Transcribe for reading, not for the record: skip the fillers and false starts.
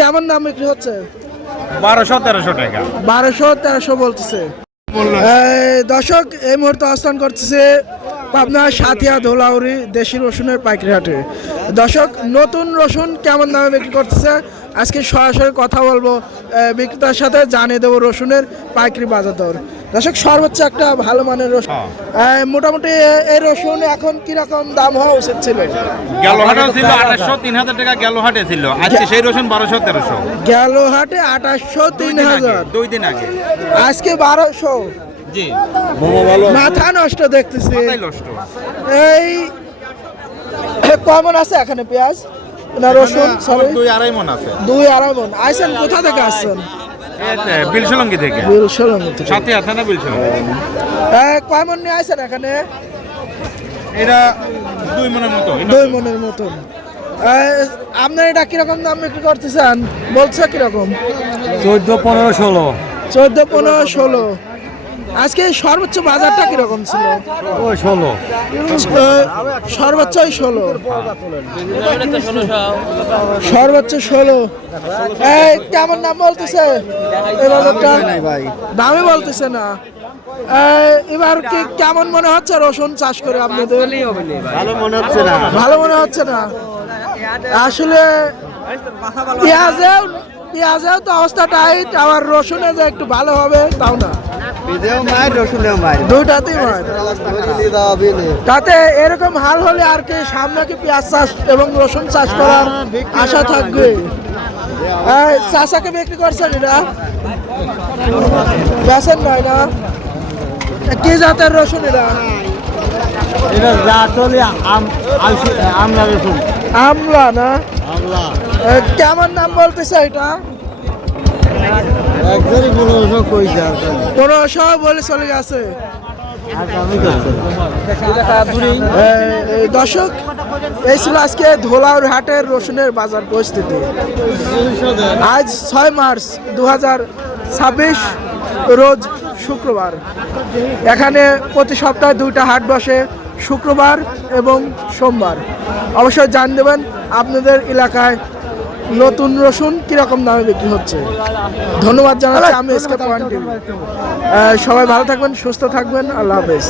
কেমন দাম বিক্রি হচ্ছে? 1200-1300 টাকা। 1200-1300 বলতেছে। দর্শক এই মুহূর্তে অবস্থান করতেছে পাবনা সাথিয়া ধোলাউড়ি দেশি রসুনের পাইকারি হাটে। দর্শক নতুন রসুন কেমন দামে বিক্রি করতেছে আজকে সরাসরি কথা বলবো বিক্রেতার সাথে, জানিয়ে দেবো রসুনের পাইকারি বাজার দর। দর্শক সর্বোচ্চ একটা ভালো মানের রসুন, মোটামুটি এই রসুন এখন কিরকম দাম হওয়া উচিত ছিল? গেল হাটে ছিল 2800-3000 টাকা, গেল হাটে ছিল। আজকে সেই রসুন 1200-1300। গেল হাটে 2800-3000, 2 দিন আগে। আজকে 1200। জি, মাথা নষ্ট দেখতেছি। মাথায় নষ্ট। এই কমন আছে এখানে পেঁয়াজ না রসুন? সরি, 2-2.5 মণ আছে। 2-2.5 মণ। আইছেন কোথা থেকে আসছেন? বিলসলঙ্গি থেকে। বিলসলঙ্গি থেকে। সাথিয়া থানা বিলসলঙ্গি। কয় মণ নিয়ে আইছেন এখানে? এটা 2 মণের মতো। 2 মণের মতন। আপনার এটা কিরকম দাম বিক্রি করতেছেন? বলছে কিরকম? 14-15-16। 14-15-16। আজকে সর্বোচ্চ বাজারটা কিরকম ছিল? ওই 16। সর্বোচ্চ 16। সর্বোচ্চ 16। কেমন দাম বলতেছে এই বাজারটা? দামই বলতেছে না। এবার কি কেমন মনে হচ্ছে রসুন চাষ করে আপনাদের? ভালো মনে হচ্ছে না। ভালো মনে হচ্ছে না আসলে। পেঁয়াজেও তো অবস্থা টাইট, আবার রসুনে যে একটু ভালো হবে তাও না। দুইটাতেই মার। তাতে এরকম হাল হলে আর কি সামনে কি পেঁয়াজ চাষ এবং রসুন চাষ করার আশা থাকবে? চাষাকে বিক্রি করছেন এটা? বেছেন নাই না? কি জাতের রসুন এটা? এটা আসলে আমলা রসুন। আমলা না? আমলা। কেমন দাম বলতেছে এটা? 1500 বলে চলে গেছে। দর্শক এই ছিল আজকে ধোলাউড়ি হাটের রসুনের বাজার পরিস্থিতি। আজ 6 মার্চ 2026, রোজ শুক্রবার। এখানে প্রতি সপ্তাহে 2টা হাট বসে, শুক্রবার এবং সোমবার। অবশ্যই জানিয়ে দেবেন আপনাদের এলাকায় নতুন রসুন কিরকম দামে বিক্রি হচ্ছে। ধন্যবাদ জানাচ্ছি, আমি এসকে পয়েন্ট টিভি। সবাই ভালো থাকবেন, সুস্থ থাকবেন, আল্লাহ হাফেজ।